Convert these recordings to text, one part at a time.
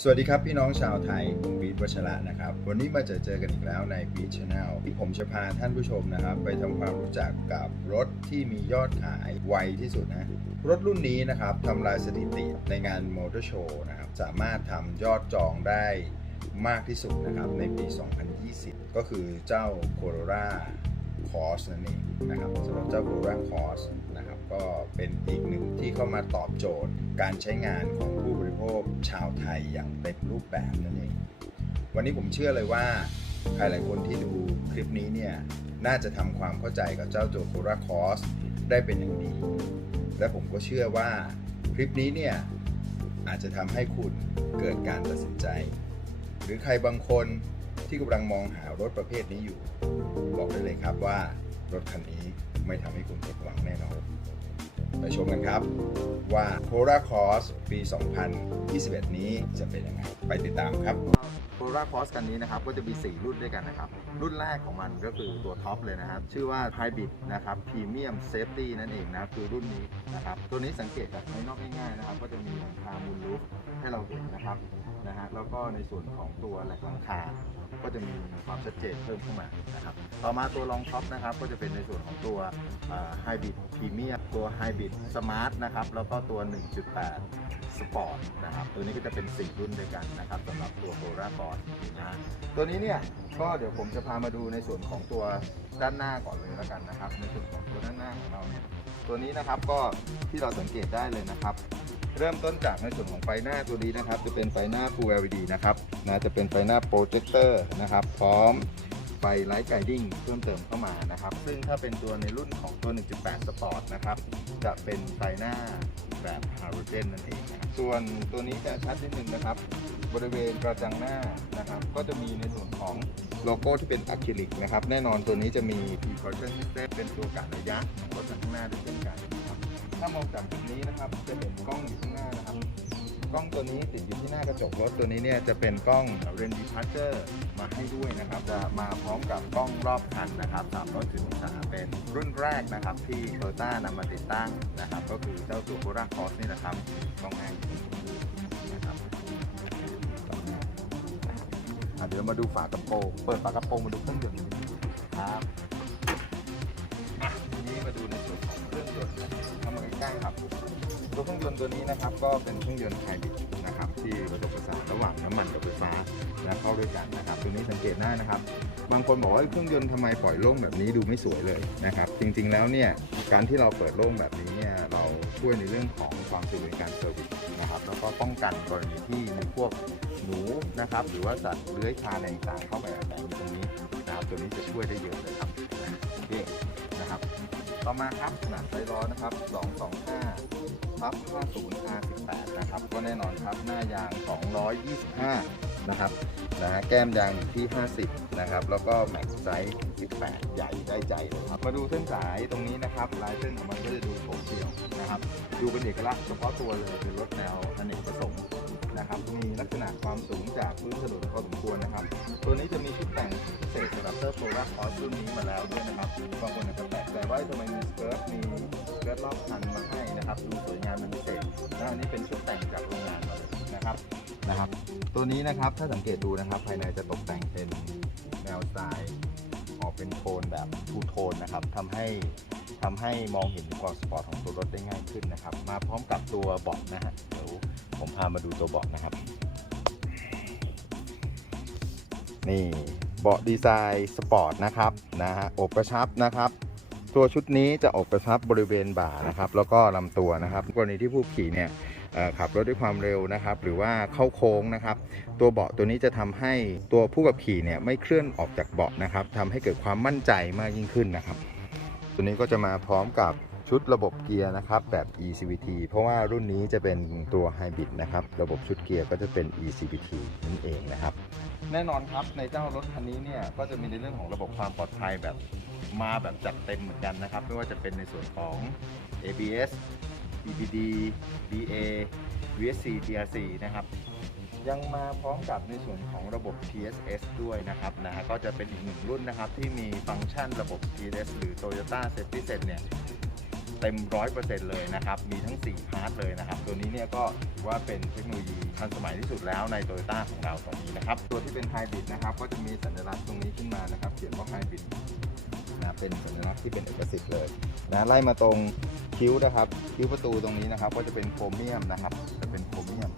สวัสดีครับพี่น้องชาวไทยผมบีทวัชระนะครับ วันนี้มาเจอเจอกันอีกแล้วในบีทชาแนลที่ผมจะพาท่านผู้ชมนะครับ ไปทำความรู้จักกับรถที่มียอดขายไวที่สุดนะ รถรุ่นนี้นะครับทำลายสถิติในงานมอเตอร์โชว์นะครับ สามารถทำยอดจองได้มากที่สุดนะครับ ในปี 2020 ก็คือเจ้า Corolla Cross นั่นเองนะครับสำหรับเจ้า Corolla Cross นะครับ ก็เป็นอีกหนึ่งที่เข้ามาตอบโจทย์ การใช้งานของผู้บริโภคชาวไทยอย่างเต็มรูปแบบนั่นเอง วันนี้ผมเชื่อเลยว่าใครหลายคนที่ดูคลิปนี้เนี่ยน่าจะทำความเข้าใจกับเจ้าตัว Corolla Cross ได้เป็นอย่างดี และผมก็เชื่อว่าคลิปนี้เนี่ยอาจจะทำให้คุณเกิดการตัดสินใจ หรือใครบางคนที่กำลังมองหารถประเภทนี้อยู่ บอกได้เลยครับว่ารถคันนี้ไม่ทำให้คุณผิดหวังแน่นอน ไปชมกันครับ ว่า Corolla Cross ปี 2021 นี้จะเป็นยังไง ไปติดตามครับ Corolla Cross คันนี้นะครับก็จะมี 4 รุ่นด้วยกันนะครับ รุ่นแรกของมันก็คือตัวท็อปเลยนะครับ ชื่อว่า Hybrid นะครับ Premium Safety นั่นเองนะค,คือรุ่นนี้นะครับ ตัวนี้สังเกตจากภายนอกง่ายๆนะครับ ก็จะมีหลังคามูลลูฟให้เราเห็นนะครับ นะฮะแล้วก็ในส่วนของตัวแหลกหลังคาก็จะมีความชัดเจนเพิ่มขึ้นมานะครับต่อมาตัวรองท็อปนะครับก็จะเป็นในส่วนของตัวไฮบริดพรีเมียมตัวไฮบริดสมาร์ทนะครับแล้วก็ตัว 1.8 สปอร์ตนะครับตัวนี้ก็จะเป็น 4 รุ่นด้วยกันนะครับสำหรับตัวโ o ราบอร์ดนะฮะตัวนี้เนี่ยก็เดี๋ยวผมจะพามาดูในส่วนของตัวด้านหน้าก่อนเลยแล้วกันนะครับ ในส่วนของตัวด้านหน้าของเราเนี่ยตัวนี้นะครับก็ที่เราสังเกตได้เลยนะครับ เริ่มต้นจากในส่วนของไฟหน้าตัวนี้นะครับ จะเป็นไฟหน้า Full LED นะครับนะจะเป็นไฟหน้าโปรเจคเตอร์นะครับ พร้อมไฟไลท์ไกดิ้งเพิ่มเติมเข้ามานะครับ ซึ่งถ้าเป็นตัวในรุ่นของตัว 1.8 Sport นะครับ จะเป็นไฟหน้าแบบฮาโลเจนนั่นเอง ส่วนตัวนี้จะชัดนิดนึงนะครับ บริเวณกระจังหน้านะครับ ก็จะมีในส่วนของโลโก้ที่เป็นอะคริลิกนะครับ แน่นอนตัวนี้จะมี precaution system เป็นตัวกะระยะของรถข้างหน้าด้วยเช่นกัน ถ้ามองจากจุดนี้นะครับ จะเห็นกล้องอยู่ข้างหน้านะครับ กล้องตัวนี้ติดอยู่ที่หน้ากระจกรถตัวนี้เนี่ยจะเป็นกล้อง r a n Departure มาให้ด้วยนะครับ จะมาพร้อมกับกล้องรอบคันนะครับ360องศาเป็นรุ่นแรกนะครับ ที่ t o y ต้านำมาติดตั้งนะครับ ก็คือเจ้าตัว Corolla Cross นี่นะครับกล้องแห้งนะครับอะเดี๋ยวมาดูฝากระโปรงเปิดฝากระโปรงมาดูเครื่องยนต์ครับ เข้ครับตัวเครื่องยนต์ตัวนี้นะครับก็เป็นเครื่องยนต์ไฮบริดนะครับที่ผสมผสานระหว่างน้ำมันกับไฟฟ้าและเข้าด้วยกันนะครับตัวนี้สังเกตได้นะครับ บางคนบอกว่าเครื่องยนต์ทำไมปล่อยโล่งแบบนี้ดูไม่สวยเลยนะครับจริงๆแล้วเนี่ยการที่เราเปิดโล่งแบบนี้เนี่ยเราช่วยในเรื่องของความสะดวกในการเซอร์วิสนะครับแล้วก็ป้องกันกรณีที่มีพวกหนูนะครับหรือว่าสัตว์เลื้อยคลานอะไรต่างๆเข้าไปอาศัยอยู่ตรงนี้นะครับตัวนี้จะช่วยได้เยอะเลยครับโอเคนะครับ ต่อมาครับขนาดไซส์ล้อนะครับ 225ทับ50 R18 นะครับ ก็แน่นอนครับหน้ายาง 225 นะครับนะฮะแก้มยางอยู่ที่ 50 นะครับ แล้วก็แม็กไซส์18 ใหญ่ได้ใจเลยครับ มาดูเส้นสายตรงนี้นะครับ ลายเส้นของมันก็จะดูโฉบเฉี่ยวนะครับ ดูเป็นเอกลักษณ์เฉพาะตัวเลยเป็นรถแนวอเนกประ นะครับ มีลักษณะความสูงจากพื้นถนนพอสมควรนะครับ ตัวนี้จะมีชุดแต่งพิเศษสำหรับเตอร์โซล่าคอร์สรุ่นนี้มาแล้วด้วยนะครับบางคนอาจจะแปลกใจว่าทำไมมีสเกิร์ตมีสเกิร์ตรอบคันมาให้นะครับดูสวยงามเป็นพิเศษและอันนี้เป็นชุดแต่งจากโรงงานเลยนะครับนะครับ ตัวนี้นะครับถ้าสังเกตดูนะครับ ภายในจะตกแต่งเป็นแนวสไตล์ออกเป็นโทนแบบทูโทนนะครับทำให้ทำให้มองเห็นความสปอร์ตของตัวรถได้ง่ายขึ้นนะครับ มาพร้อมกับตัวเบาะนะฮะ ผมพามาดูตัวเบาะนะครับ นี่เบาะดีไซน์สปอร์ตนะครับนะฮะอกกระชับนะครับ ตัวชุดนี้จะอกกระชับบริเวณบ่านะครับ แล้วก็ลำตัวนะครับ กรณีที่ผู้ขี่เนี่ยขับรถด้วยความเร็วนะครับ หรือว่าเข้าโค้งนะครับ ตัวเบาะตัวนี้จะทำให้ตัวผู้ขับขี่เนี่ยไม่เคลื่อนออกจากเบาะนะครับทำให้เกิดความมั่นใจมากยิ่งขึ้นนะครับ ตัวนี้ก็จะมาพร้อมกับ ชุดระบบเกียร์นะครับแบบ eCVT เพราะว่ารุ่นนี้จะเป็นตัวไฮบริดนะครับ ระบบชุดเกียร์ก็จะเป็น eCVT นั่นเองนะครับ แน่นอนครับในเจ้ารถคันนี้เนี่ยก็จะมีในเรื่องของระบบความปลอดภัยแบบมาแบบจัดเต็มเหมือนกันนะครับ ไม่ว่าจะเป็นในส่วนของ ABS EBD BA VSC TRC นะครับยังมาพร้อมกับในส่วนของระบบ TSS ด้วยนะครับนะฮะก็จะเป็นอีกหนึ่งรุ่นนะครับที่มีฟังก์ชันระบบ TSS หรือ Toyota Safety Sense เนี่ย ต็มร้อยเปอร์เซ็นต์เลยนะครับ มีทั้ง 4 พาร์ทเลยนะครับ ตัวนี้เนี่ยก็ถือว่าเป็นเทคโนโลยีทันสมัยที่สุดแล้วในโตโยต้าของเราตอนนี้นะครับ ตัวที่เป็นไฮบริดนะครับ ก็จะมีสัญลักษณ์ตรงนี้ขึ้นมานะครับ เขียนว่าไฮบริดนะเป็นสัญลักษณ์ที่เป็นเอกสิทธิ์เลยนะไล่มาตรงคิ้วนะครับคิ้วประตูตรงนี้นะครับ ก็จะเป็นโครเมียมนะครับ จะเป็นโครเมียม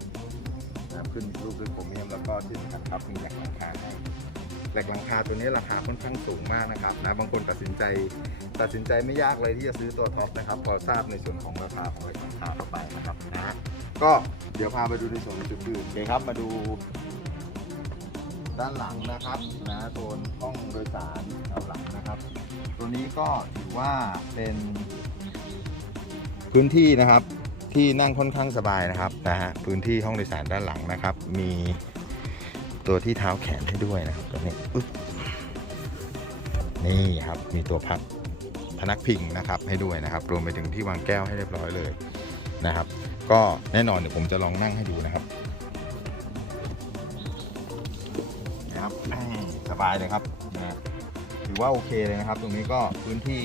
นะขึ้นรูปด้วยโครเมียมแล้วก็ที่สำคัญครับมีแหลกหลังคาให้ แหลกหลังคาตัวนี้ราคาค่อนข้างสูงมากนะครับนะบางคนตัดสินใจตัดสินใจไม่ยากเลยที่จะซื้อตัวท็อปนะครับพอทราบในส่วนของราคาของหลังคาเข้าไปนะครับนะก็เดี๋ยวพาไปดูในส่วนจุดอื่นโอเคครับมาดูด้านหลังนะครับนะโซนห้องโดยสารด้านหลังนะครับ ตัวนี้ก็ถือว่าเป็นพื้นที่นะครับที่นั่งค่อนข้างสบายนะครับนะฮะพื้นที่ห้องโดยสารด้านหลังนะครับ มี ตัวที่เท้าแขนให้ด้วยนะครับตัวนี้อึ๊บนี่ครับ มีตัวพักพนักพิงนะครับให้ด้วยนะครับ รวมไปถึงที่วางแก้วให้เรียบร้อยเลยนะครับ ก็แน่นอนเดี๋ยวผมจะลองนั่งให้ดูนะครับนะครับสบายเลยครับนะถือว่าโอเคเลยนะครับ ตรงนี้ก็พื้นที่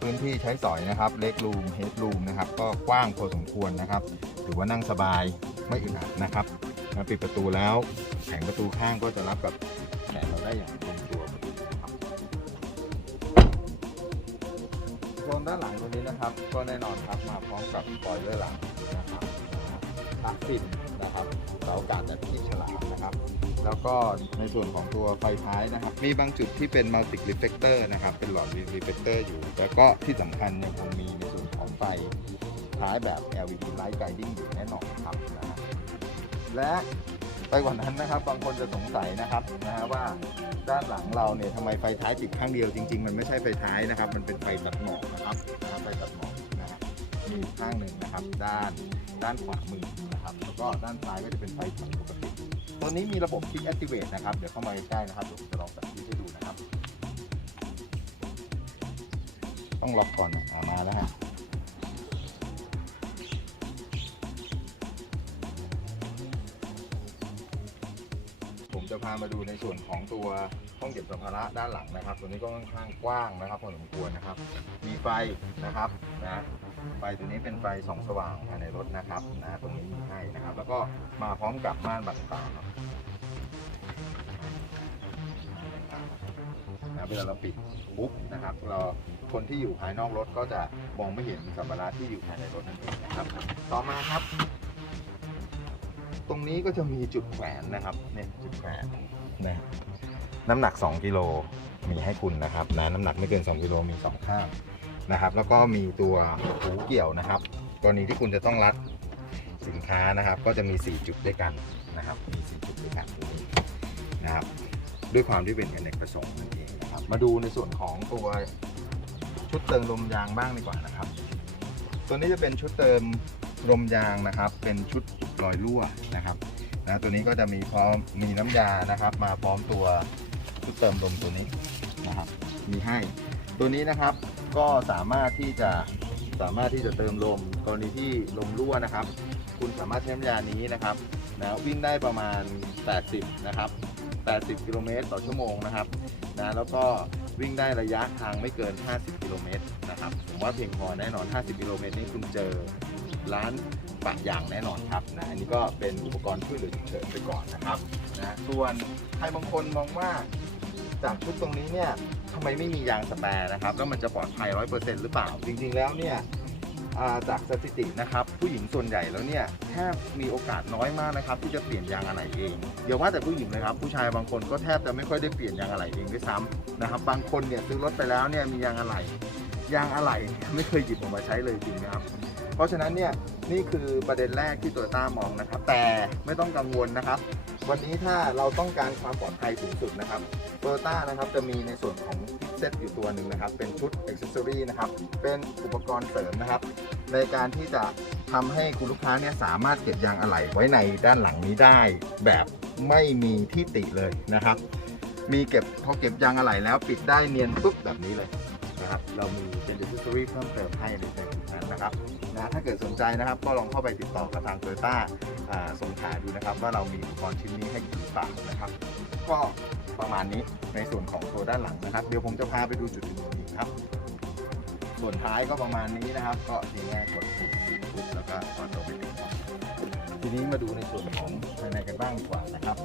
พื้นที่ใช้สอยนะครับ เล็กรูมเฮดรูมนะครับ ก็กว้างพอสมควรนะครับ ถือว่านั่งสบายไม่อึดอัดนะครับ นะปิดประตูแล้วแผงประตูข้างก็จะรับกับแขนเราได้อย่างตรงตัวครับโซนด้านหลังตรงนี้นะครับ ก็แน่นอนครับมาพร้อมกับปอยเลอร์หลังนะครับทักสิบนะครับเสาอากาศแบบที่ฉลามนะครับ แล้วก็ในส่วนของตัวไฟท้ายนะครับ มีบางจุดที่เป็นมัลติ r ีเฟกเตอร์นะครับ เป็นหลอด r ีเฟกเตอร์อยู่แต่ก็ที่สำคัญยังคงมีในส่วนของไฟท้ายแบบ LED Light Guiding อยู่แน่นอนครับ และไปกว่านั้นนะครับ บางคนจะสงสัยนะครับนะฮะว่าด้านหลังเราเนี่ยทำไมไฟท้ายติดข้างเดียวจริง ๆ มันไม่ใช่ไฟท้ายนะครับ มันเป็นไฟตัดหมอกนะครับนะครับไฟตัดหมอกนะครับมีข้างหนึ่งนะครับ ด้านด้านขวามือนะครับ แล้วก็ด้านซ้ายก็จะเป็นไฟปกติตัวนี้มีระบบ Kick Activate นะครับ เดี๋ยวเข้ามาใกล้นะครับเดี๋ยวผมจะลองสาธิตให้ดูนะครับ ต้องล็อกก่อนนะมาแล้วฮะามาดูในส่วนของตัวห้องเก็บสัมภาระด้านหลังนะครับ ตัวนี้ก็ค่อนข้างกว้างนะครับพอสมควรนะครับ มีไฟนะครับนะไฟตัวนี้เป็นไฟสองสว่างภายในรถนะครับนะตรงนี้มีให้นะครับ แล้วก็มาพร้อมกับม่านบังตาครับนะเวลาเราปิดปุ๊บนะครับเราคนที่อยู่ภายนอกรถก็จะมองไม่เห็นสัมภาระที่อยู่ภายในรถนั่นเองนะครับ ต่อมาครับ ตรงนี้ก็จะมีจุดแขวนนะครับเนี่ยจุดแขวนนะน้ำหนัก 2กิโลมีให้คุณนะครับนะน้ำหนักไม่เกิน 2กิโลมีสองข้างนะครับ แล้วก็มีตัวหูเกี่ยวนะครับ กรณีที่คุณจะต้องรัดสินค้านะครับ ก็จะมี 4 จุดด้วยกันนะครับมี4จุดด้วยกันตรงนี้นะครับ ด้วยความที่เป็นอเนกประสงค์นั่นเองนะครับ มาดูในส่วนของตัวชุดเติมลมยางบ้างดีกว่านะครับ ตัวนี้จะเป็นชุดเติมลมยางนะครับ เป็นชุด รอยรั่วนะครับนะตัวนี้ก็จะมีพร้อมมีน้ำยานะครับ มาพร้อมตัวชุดเติมลมตัวนี้นะครับมีให้ ตัวนี้นะครับก็สามารถที่จะสามารถที่จะเติมลมกรณีที่ลมรั่วนะครับ คุณสามารถใช้น้ำยานี้นะครับนะวิ่งได้ประมาณ 80 นะครับ 80 กิโลเมตรต่อชั่วโมงนะครับนะแล้วก็วิ่งได้ระยะทางไม่เกิน 50 กิโลเมตรนะครับ ผมว่าเพียงพอแน่นอน 50 กิโลเมตรนี่คุณเจอร้าน ปะยางแน่นอนครับนะอันนี้ก็เป็นอุปกรณ์ช่วยเหลือฉุกเฉินไปก่อนนะครับนะส่วนใครบางคนมองว่าจากชุดตรงนี้เนี่ยทำไมไม่มียางสแปร์นะครับแล้วมันจะปลอดภัยร้อยเปอร์เซ็นต์หรือเปล่า จริงๆแล้วเนี่ยจากสถิตินะครับ ผู้หญิงส่วนใหญ่แล้วเนี่ยแทบมีโอกาสน้อยมากนะครับ ที่จะเปลี่ยนยางอะไหล่เองเดี๋ยวว่าแต่ผู้หญิงเลยครับ ผู้ชายบางคนก็แทบจะไม่ค่อยได้เปลี่ยนยางอะไหล่เองด้วยซ้ำนะครับ บางคนเนี่ยซื้อรถไปแล้วเนี่ยมียางอะไหล่ยางอะไหล่ไม่เคยหยิบออกมาใช้เลยจริงนะครับ เพราะฉะนั้นเนี่ย นี่คือประเด็นแรกที่โตโยต้ามองนะครับ แต่ไม่ต้องกังวลนะครับ วันนี้ถ้าเราต้องการความปลอดภัยสูงสุดนะครับโตโยต้านะครับจะมีในส่วนของเซตอยู่ตัวหนึ่งนะครับ เป็นชุดอ็อกเซอรี่นะครับ เป็นอุปกรณ์เสริมนะครับ ในการที่จะทำให้คุณลูกค้าเนี่ยสามารถเก็บยางอะไหล่ไว้ในด้านหลังนี้ได้ แบบไม่มีที่ติเลยนะครับ มีเก็บพอเก็บยางอะไหล่แล้วปิดได้เนียนปุ๊บแบบนี้เลย นะครับ เรามีเป็นอ็อกเซอรี่เพิ่มเติมให้ในส่วนนั้นนะครับนะถ้าเกิดสนใจนะครับก็ลองเข้าไปติดต่อกับทางโตโยต้าสงขลาดูนะครับ ว่าเรามีอุปกรณ์ชิ้นนี้ให้คุณหรือเปล่านะครับ ก็ประมาณนี้ในส่วนของตัวด้านหลังนะครับ เดี๋ยวผมจะพาไปดูจุดอื่นๆอีกครับ ส่วนท้ายก็ประมาณนี้นะครับ ก็ทีแรกกดปุ่มปุ๊บแล้วก็ออโตเมติกทีนี้มาดูในส่วนของภายในกันบ้างดีกว่านะครับ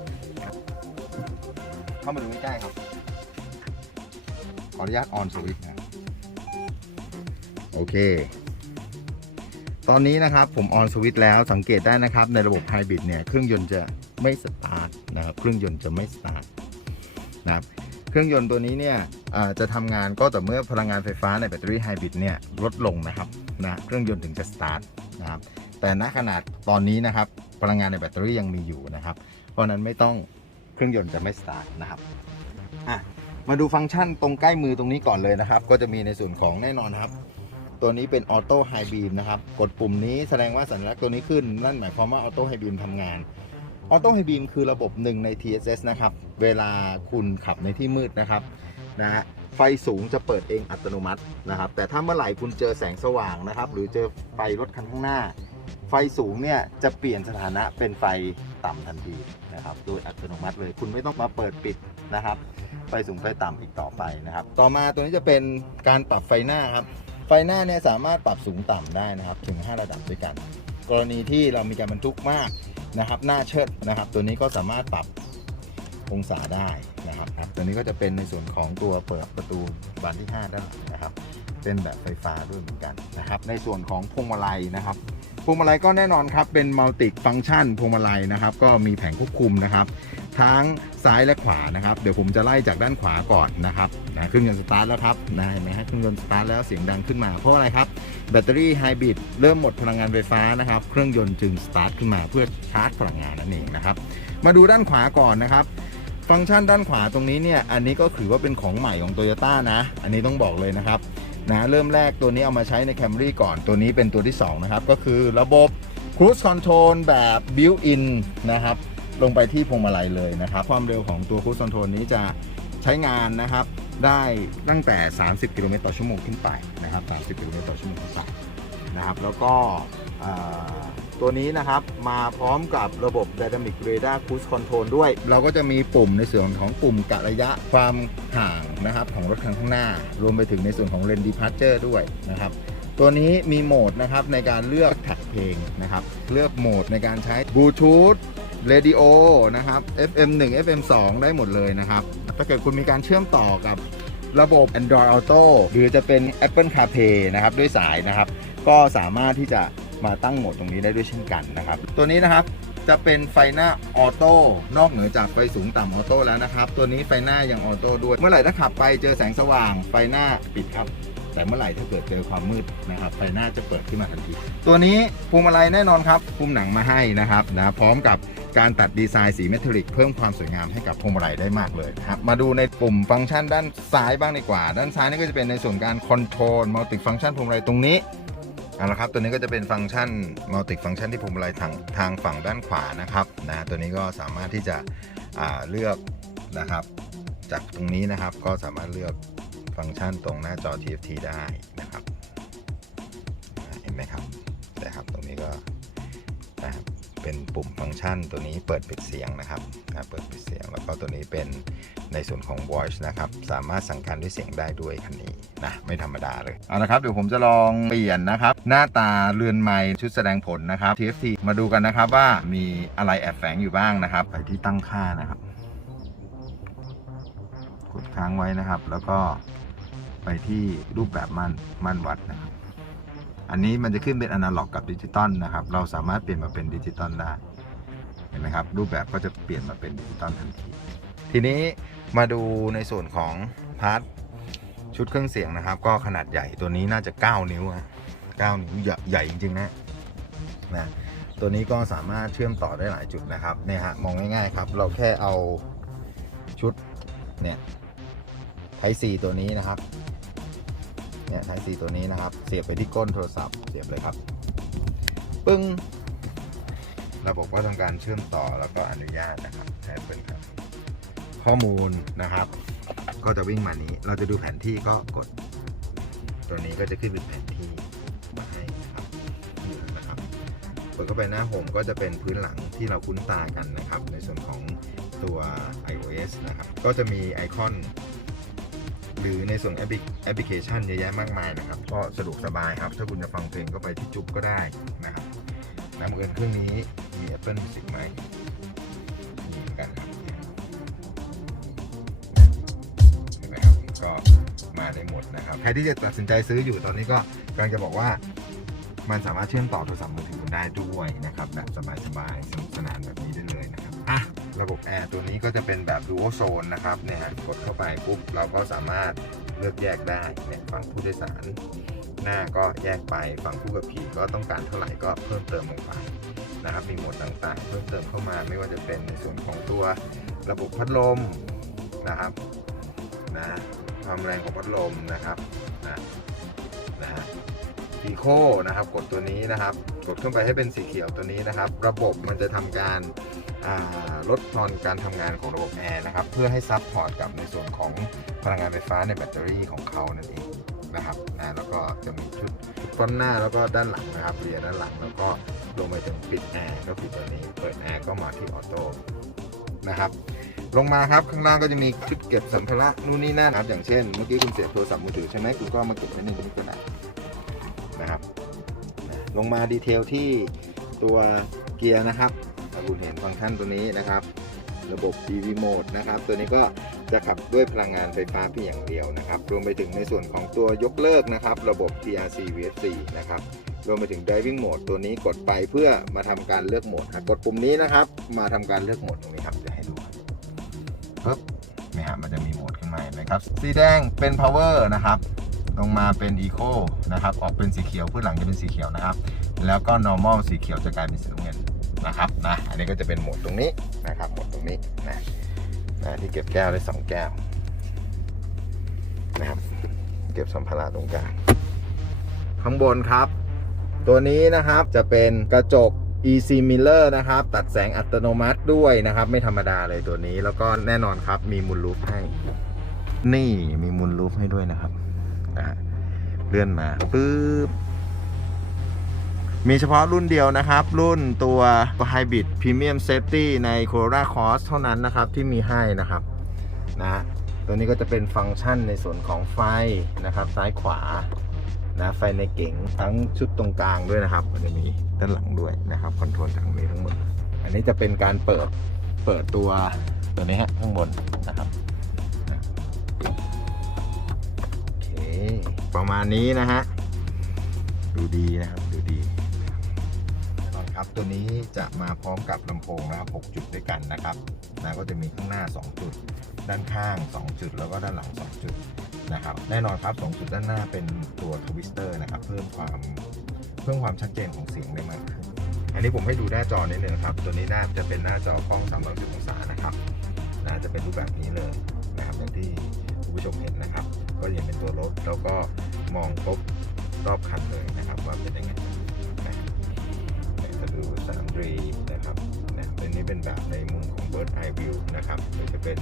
เข้ามาดูใกล้ๆครับขออนุญาตออนสวิต โอเค ตอนนี้นะครับผมออนสวิตช์แล้วสังเกตได้นะครับ ในระบบไฮบริดเนี่ยเครื่องยนต์จะไม่สตาร์ทนะครับเครื่องยนต์จะไม่สตาร์ทนะครับเครื่องยนต์ตัวนี้เนี่ยจะทำงานก็แต่เมื่อพลังงานไฟฟ้าในแบตเตอรี่ไฮบริดเนี่ยลดลงนะครับนะเครื่องยนต์ถึงจะสตาร์ทนะครับแต่ณขนาดตอนนี้นะครับพลังงานในแบตเตอรี่ยังมีอยู่นะครับ เพราะฉะนั้นไม่ต้องเครื่องยนต์จะไม่สตาร์ทนะครับอะมาดูฟังก์ชันตรงใกล้มือตรงนี้ก่อนเลยนะครับ ก็จะมีในส่วนของแน่นอนครับ ตัวนี้เป็นออโต้ไฮบีมนะครับ กดปุ่มนี้แสดงว่าสัญลักษณ์ตัวนี้ขึ้น นั่นหมายความว่าออโต้ไฮบีมทำงานออโต้ไฮบีมคือระบบหนึ่งใน TSS นะครับ เวลาคุณขับในที่มืดนะครับนะฮะไฟสูงจะเปิดเองอัตโนมัตินะครับ แต่ถ้าเมื่อไหร่คุณเจอแสงสว่างนะครับ หรือเจอไฟรถคันข้างหน้า ไฟสูงเนี่ยจะเปลี่ยนสถานะเป็นไฟต่ำทันทีนะครับ โดยอัตโนมัติเลย คุณไม่ต้องมาเปิดปิดนะครับ ไฟสูงไฟต่ำอีกต่อไปนะครับ ต่อมาตัวนี้จะเป็นการปรับไฟหน้าครับ ฟหน้าเนี่ยสามารถปรับสูงต่ำได้นะครับถึง 5 ระดับด้วยกัน กรณีที่เรามีการบรรทุกมากนะครับ หน้าเชิดนะครับ ตัวนี้ก็สามารถปรับองศาได้นะครับครับตัวนี้ก็จะเป็นในส่วนของตัวเปิดประตูบานที่5ด้านหลังนะครับ เป็นแบบไฟฟ้าด้วยเหมือนกันนะครับ ในส่วนของพวงมาลัยนะครับพวงมาลัยก็แน่นอนครับเป็นมัลติฟัง c t ชันพวงมาลัยนะครับ ก็มีแผงควบคุมนะครับ ทั้งซ้ายและขวานะครับ เดี๋ยวผมจะไล่จากด้านขวาก่อนนะครับนะเครื่องยนต์สตาร์ทแล้วครับนะเห็นไหมฮะเครื่องยนต์สตาร์ทแล้วเสียงดังขึ้นมาเพราะอะไรครับแบตเตอรี่ไฮบริดเริ่มหมดพลังงานไฟฟ้านะครับเครื่องยนต์จึงสตาร์ทขึ้นมาเพื่อชาร์จพลังงานนั่นเองนะครับมาดูด้านขวาก่อนนะครับฟังก์ชันด้านขวาตรงนี้เนี่ยอันนี้ก็ถือว่าเป็นของใหม่ของ Toyota นะ อันนี้ต้องบอกเลยนะครับนะเริ่มแรกตัวนี้เอามาใช้ใน Camry ก่อนตัวนี้เป็นตัวที่ 2 นะครับ ก็คือระบบ Cruise Control แบบ Built-in นะครับ ลงไปที่พวงมาลัยเลยนะครับ ความเร็วของตัว Cruise Control นี้จะใช้งานนะครับ ได้ตั้งแต่ 30 กิโลเมตรต่อชั่วโมงขึ้นไปนะครับ 30 กิโลเมตรต่อชั่วโมงขึ้นไปนะครับ แล้วก็ตัวนี้นะครับมาพร้อมกับระบบ Dynamic Radar Cruise Control ด้วย เราก็จะมีปุ่มในส่วนของปุ่มกะระยะความห่างนะครับของรถคันข้างหน้า รวมไปถึงในส่วนของ Lane Departure ด้วยนะครับ ตัวนี้มีโหมดนะครับในการเลือกแท็กเพลงนะครับ เลือกโหมดในการใช้บลูทูธ Bluetooth Radio นะครับ FM 1 FM 2 ได้หมดเลยนะครับ ถ้าเกิดคุณมีการเชื่อมต่อกับระบบ Android Auto หรือจะเป็น Apple CarPlay นะครับด้วยสายนะครับ ก็สามารถที่จะมาตั้งโหมดตรงนี้ได้ด้วยเช่นกันนะครับ ตัวนี้นะครับจะเป็นไฟหน้าออโต้นอกเหนือจากไฟสูงต่ำออโต้แล้วนะครับ ตัวนี้ไฟหน้ายังออโต้ด้วย เมื่อไหร่ถ้าขับไปเจอแสงสว่างไฟหน้าปิดครับ แต่เมื่อไหร่ถ้าเกิดเจอความมืดนะครับไฟหน้าจะเปิดขึ้นมาทันที ตัวนี้พวงมาลัยแน่นอนครับคุมหนังมาให้นะครับนะพร้อมกับการตัดดีไซน์สีเมทัลลิกเพิ่มความสวยงามให้กับพวงมาลัยได้มากเลยนะครับมาดูในปุ่มฟังก์ชันด้านซ้ายบ้างดีกว่า ด้านซ้ายนี่ก็จะเป็นในส่วนการคอนโทรลมัลติฟังก์ชันพวงมาลัยตรงนี้เอาละครับ ตัวนี้ก็จะเป็นฟังก์ชันมัลติฟังก์ชันที่พวงมาลัยทางทางฝั่งด้านขวานะครับนะตัวนี้ก็สามารถที่จะอ่าเลือกนะครับ จากตรงนี้นะครับก็สามารถเลือก ฟังก์ชันตรงหน้าจอ TFT ได้นะครับเห็นไหมครับนะครับ ตรงนี้ก็นะครับเป็นปุ่มฟังก์ชันตัวนี้เปิดปิดเสียงนะครับนะเปิดปิดเสียง แล้วก็ตัวนี้เป็นในส่วนของ voice นะครับ สามารถสั่งการด้วยเสียงได้ด้วยคันนี้นะไม่ธรรมดาเลย เอาละครับ เดี๋ยวผมจะลองเปลี่ยนนะครับ หน้าตาเรือนไม้ชุดแสดงผลนะครับ TFT มาดูกันนะครับว่ามีอะไรแอบแฝงอยู่บ้างนะครับ ไปที่ตั้งค่านะครับ กดค้างไว้นะครับ แล้วก็ ไปที่รูปแบบมั่นมั่นวัดนะครับ อันนี้มันจะขึ้นเป็นอนาล็อกกับดิจิตอลนะครับ เราสามารถเปลี่ยนมาเป็นดิจิตอลได้ เห็นไหมครับ รูปแบบก็จะเปลี่ยนมาเป็นดิจิตอลทันที ทีนี้มาดูในส่วนของพาร์ทชุดเครื่องเสียงนะครับ ก็ขนาดใหญ่ตัวนี้น่าจะ 9 นิ้วฮะ9นิ้วใหญ่จริงๆนะนะตัวนี้ก็สามารถเชื่อมต่อได้หลายจุดนะครับเนี่ยฮะมองง่ายๆครับ เราแค่เอาชุดเนี่ย ไทซีตัวนี้นะครับ เนี่ยไทซีตัวนี้นะครับ เสียบไปที่ก้นโทรศัพท์ เสียบเลยครับ ปึ้ง ระบบก็ทำการเชื่อมต่อแล้วก็อนุญาตนะครับแทนเป็นครับ ข้อมูลนะครับ ก็จะวิ่งมานี้ เราจะดูแผนที่ก็กด ตัวนี้ก็จะขึ้นเป็นแผนที่มาให้นะครับดูนะครับ กดเข้าไปหน้าโฮมก็จะเป็นพื้นหลังที่เราคุ้นตากันนะครับ ในส่วนของตัว iOS นะครับ ก็จะมีไอคอน หรือในส่วนแอปพลิแอปพลิเคชันเยอะแยะมากมายนะครับ ก็สะดวกสบายครับ ถ้าคุณจะฟังเพลงก็ไปที่จุ๊บก็ได้นะครับนะบังเอิญเครื่องนี้มี Apple Music ไหมมีเหมือนกันครับเห็นไหมครับก็มาได้หมดนะครับ ใครที่จะตัดสินใจซื้ออยู่ตอนนี้ก็กำลังจะบอกว่ามันสามารถเชื่อมต่อโทรศัพท์มือถือคุณได้ด้วยนะครับแบบสบายๆสนุกสนานแบบนี้ ระบบแอร์ตัวนี้ก็จะเป็นแบบ dual zone นะครับเนี่ยฮะกดเข้าไปปุ๊บเราก็สามารถเลือกแยกได้เนี่ยฝั่งผู้โดยสาร หน้าก็แยกไปฝั่งผู้ขับขี่ก็ต้องการเท่าไหร่ก็เพิ่มเติมลงไปนะครับมีโหมดต่างๆ เพิ่มเติมเข้ามาไม่ว่าจะเป็นในส่วนของตัวระบบพัดลมนะครับนะความแรงของพัดลมนะครับนะนะฮะอีโคนะครับกดตัวนี้นะครับ กดขึ้นไปให้เป็นสีเขียวตัวนี้นะครับ ระบบมันจะทำการ ลดทอนการทำงานของระบบแอร์นะครับ เพื่อให้ซับพอร์ตกับในส่วนของพลังงานไฟฟ้าในแบตเตอรี่ของเขานั่นเองนะครับนะแล้วก็จะมีชุดก้อนหน้าแล้วก็ด้านหลังนะครับเรียด้านหลังแล้วก็ลงไปถึงปิดแอร์ก็คือตัวนี้ เปิดแอร์ก็มาที่ออโต้นะครับลงมาครับข้างล่างก็จะมีชุดเก็บสัมภาระนู่นนี่นั่นครับอย่างเช่น เมื่อกี้คุณเสียบโทรศัพท์มือถือใช่ไหมคุณก็มาเก็บไว้ในนี้ก็ได้นะครับ ลงมาดีเทลที่ตัวเกียร์นะครับ ถ้าคุณเห็นฟังก์ชันตัวนี้นะครับ ระบบ EV Mode นะครับ ตัวนี้ก็จะขับด้วยพลังงานไฟฟ้าเพียงอย่างเดียวนะครับ รวมไปถึงในส่วนของตัวยกเลิกนะครับ ระบบ TRC VFC นะครับ รวมไปถึง Driving Mode ตัวนี้กดไปเพื่อมาทำการเลือกโหมดกดปุ่มนี้นะครับ มาทำการเลือกโหมดตรงนี้ครับจะให้ดูครับปึ๊บนี่ฮะมันจะมีโหมดขึ้นมาเห็นไหมครับ สีแดงเป็น power นะครับ ลงมาเป็น eco นะครับ ออกเป็นสีเขียวพื้นหลังจะเป็นสีเขียวนะครับ แล้วก็ normal สีเขียวจะกลายเป็นสีน้ำเงิน นะครับนะอันนี้ก็จะเป็นโหมดตรงนี้นะครับโหมดตรงนี้นะนะที่เก็บแก้วได้สองแก้วนะครับ เก็บสัมภาระตรงกลางข้างบนครับ ตัวนี้นะครับจะเป็นกระจก easy mirror นะครับ ตัดแสงอัตโนมัติด้วยนะครับ ไม่ธรรมดาเลยตัวนี้แล้วก็แน่นอนครับ มีมูลลูปให้ นี่มีมูลลูปให้ด้วยนะครับนะเลื่อนมาปึ๊บ มีเฉพาะรุ่นเดียวนะครับ รุ่นตัว Hybrid Premium Safety ใน Corolla Cross เท่านั้นนะครับ ที่มีให้นะครับนะตัวนี้ก็จะเป็นฟังก์ชันในส่วนของไฟนะครับ ซ้ายขวานะไฟในเก๋งทั้งชุดตรงกลางด้วยนะครับมันจะมีด้านหลังด้วยนะครับคอนโทรลทางนี้ทั้งหมด อันนี้จะเป็นการเปิดเปิดตัวตัวนี้ฮะข้างบนนะครับโอเคประมาณนี้นะฮะดูดีนะครับ ดูดี น่นอนครับ ตัวนี้จะมาพร้อมกับลำโพงนะครับ 6 จุดด้วยกันนะครับนะก็จะมีข้างหน้า 2 จุด ด้านข้าง 2 จุด แล้วก็ด้านหลัง 2 จุดนะครับ แน่นอนครับ 2 จุดด้านหน้าเป็นตัวทวิสเตอร์นะครับ เพิ่มความเพิ่มความชัดเจนของเสียงได้มากขึ้น อันนี้ผมให้ดูหน้าจอนิดนึงครับ ตัวนี้น่าจะเป็นหน้าจอกล้อง360องศานะครับน่าจะเป็นรูปแบบนี้เลยนะครับอย่างที่คุณผู้ชมเห็นนะครับ ก็ยังเป็นตัวรถแล้วก็มองครบรอบคันเลยนะครับว่าเป็นยังไง จะดู3 d นะครับนะเป็นนี้เป็นแบบในมุมของ Bird Eye View นะครับโดยจะเป็น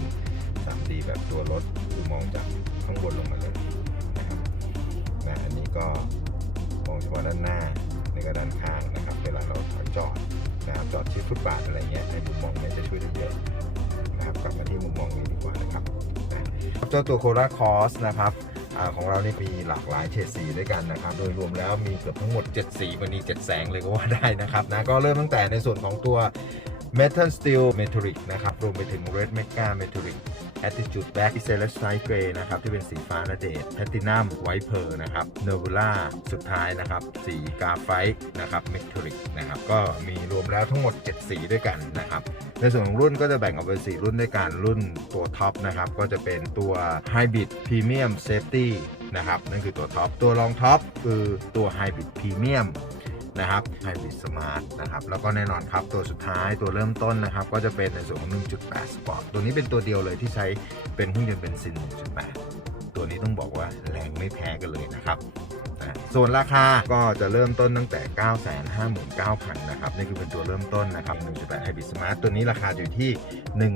3D แบบตัวรถคือมองจากข้างบนลงมาเลยนะครับนะอันนี้ก็มองเฉพาะด้านหน้านี่ก็ด้านข้างนะครับ เวลาเราจอดนะครับจอดชิดฟุตบาทอะไรเงี้ยในมุมมองเนี้จะช่วยได้เยอะนะครับกลับมาที่มุมมองนี้ดีกว่านะครับนะเจ้าตัวโคราคอสนะครับ ของเรานี่มีหลากหลายเฉดสีด้วยกันนะครับ โดยรวมแล้วมีเกือบทั้งหมด 7 สีวันนี้ 7 แสงเลยก็ว่าได้นะครับนะก็เริ่มตั้งแต่ในส่วนของตัว Metal Steel Metallic นะครับรวมไปถึง Red Mega Metallic Attitude Black Celestite Grey นะครับ ที่เป็นสีฟ้าและเดช Platinum White Pearl นะครับ Nebula สุดท้ายนะครับ สีกาไฟนะครับ Metallic นะครับ ก็มีรวมแล้วทั้งหมด 7 สีด้วยกันนะครับ ในส่วนของรุ่นก็จะแบ่งออกเป็น4รุ่นด้วยกันรุ่นตัวท็อปนะครับ ก็จะเป็นตัว Hybrid Premium Safety นะครับ นั่นคือตัวท็อป ตัวรองท็อปคือตัว Hybrid Premium นะครับไฮบริดสมาร์ทนะครับแล้วก็แน่นอนครับตัวสุดท้ายตัวเริ่มต้นนะครับก็จะเป็นในส่วนของ 1.8 Sport ตัวนี้เป็นตัวเดียวเลยที่ใช้เป็นเครื่องยนต์เบนซิน 1.8 ตัวนี้ต้องบอกว่าแรงไม่แพ้กันเลยนะครับ ส่วนราคาก็จะเริ่มต้นตั้งแต่ 959,000 นะครับ นี่คือเป็นตัวเริ่มต้นนะครับ 1.8 Hybrid Smart ตัวนี้ราคาอยู่ที่ 1 1 9 0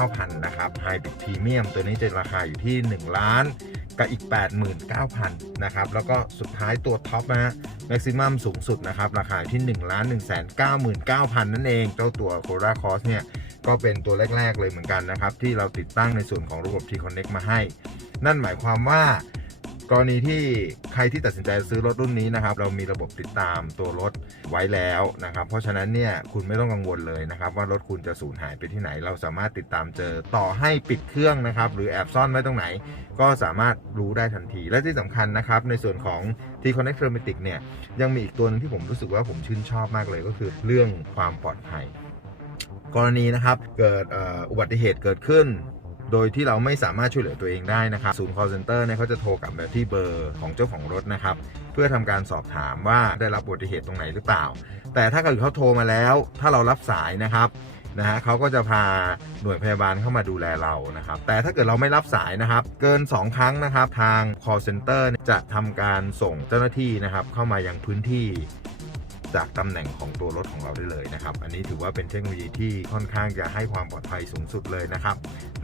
0 0 นะครับ Hybrid Premium ตัวนี้จะราคาอยู่ที่ 1 ล้านกับอีก 89,000 นะครับ แล้วก็สุดท้ายตัวท็อปนะฮะแม็กซิมัมสูงสุดนะครับ ราคาที่ 1,199,000 นั่นเอง เจ้าตัว c o r a Cross เนี่ย ก็เป็นตัวแรก ๆ เลยเหมือนกันนะครับ ที่เราติดตั้งในส่วนของระบบ T-Connect มาให้ นั่นหมายความว่า กรณีที่ใครที่ตัดสินใจซื้อรถรุ่นนี้นะครับ เรามีระบบติดตามตัวรถไว้แล้วนะครับ เพราะฉะนั้นเนี่ยคุณไม่ต้องกังวลเลยนะครับ ว่ารถคุณจะสูญหายไปที่ไหน เราสามารถติดตามเจอต่อให้ปิดเครื่องนะครับ หรือแอบซ่อนไว้ตรงไหน ก็สามารถรู้ได้ทันที และที่สำคัญนะครับ ในส่วนของ T Connect Hermetic เนี่ยยังมีอีกตัวหนึงที่ผมรู้สึกว่าผมชื่นชอบมากเลยก็คือเรื่องความปลอดภัย กรณีนะครับเกิดออุบัติเหตุเกิดขึ้น โดยที่เราไม่สามารถช่วยเหลือตัวเองได้นะครับศูนย์ call center เนี่ยเขาจะโทรกลับมาที่เบอร์ของเจ้าของรถนะครับ เพื่อทำการสอบถามว่าได้รับอุบัติเหตุตรงไหนหรือเปล่า แต่ถ้าเกิดเขาโทรมาแล้ว ถ้าเรารับสายนะครับนะฮะเขาก็จะพาหน่วยพยาบาลเข้ามาดูแลเรานะครับ แต่ถ้าเกิดเราไม่รับสายนะครับ เกิน 2 ครั้งนะครับ ทาง call center จะทำการส่งเจ้าหน้าที่นะครับ เข้ามายังพื้นที่ จากตำแหน่งของตัวรถของเราได้เลยนะครับ อันนี้ถือว่าเป็นเทคโนโลยีที่ค่อนข้างจะให้ความปลอดภัยสูงสุดเลยนะครับ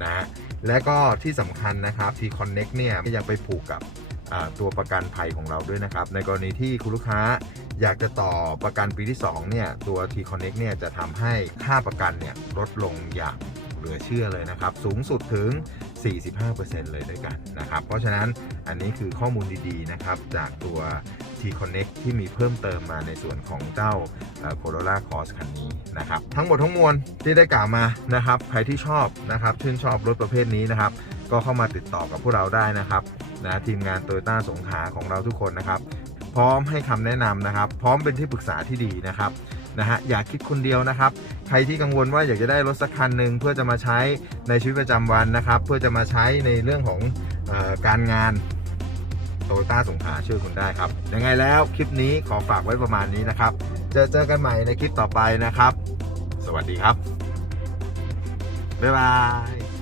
นะฮะและก็ที่สำคัญนะครับ T Connect เนี่ยยังไปผูกกับตัวประกันภัยของเราด้วยนะครับ ในกรณีที่คุณลูกค้าอยากจะต่อประกันปีที่ 2 เนี่ย ตัว T Connect เนี่ยจะทำให้ค่าประกันเนี่ยลดลงอย่าง เหลือเชื่อเลยนะครับ สูงสุดถึง 45%เลยด้วยกันนะครับ เพราะฉะนั้นอันนี้คือข้อมูลดีๆนะครับ จากตัว T Connect ที่มีเพิ่มเติมมาในส่วนของเจ้าโคโรล่าคอสคันนี้นะครับ ทั้งหมดทั้งมวลที่ได้กล่าวมานะครับ ใครที่ชอบนะครับ ชื่นชอบรถประเภทนี้นะครับ ก็เข้ามาติดต่อกับพวกเราได้นะครับนะทีมงานโตโยต้าสงขลาของเราทุกคนนะครับ พร้อมให้คำแนะนำนะครับ พร้อมเป็นที่ปรึกษาที่ดีนะครับ นะฮะอย่าคิดคนเดียวนะครับ ใครที่กังวลว่าอยากจะได้รถสักคันหนึ่งเพื่อจะมาใช้ในชีวิตประจำวันนะครับ เพื่อจะมาใช้ในเรื่องของออการงานโตโยต้าสงขลาช่วยคุณได้ครับ ยังไงแล้วคลิปนี้ขอฝากไว้ประมาณนี้นะครับ เจอเจอกันใหม่ในคลิปต่อไปนะครับ สวัสดีครับ บ๊ายบาย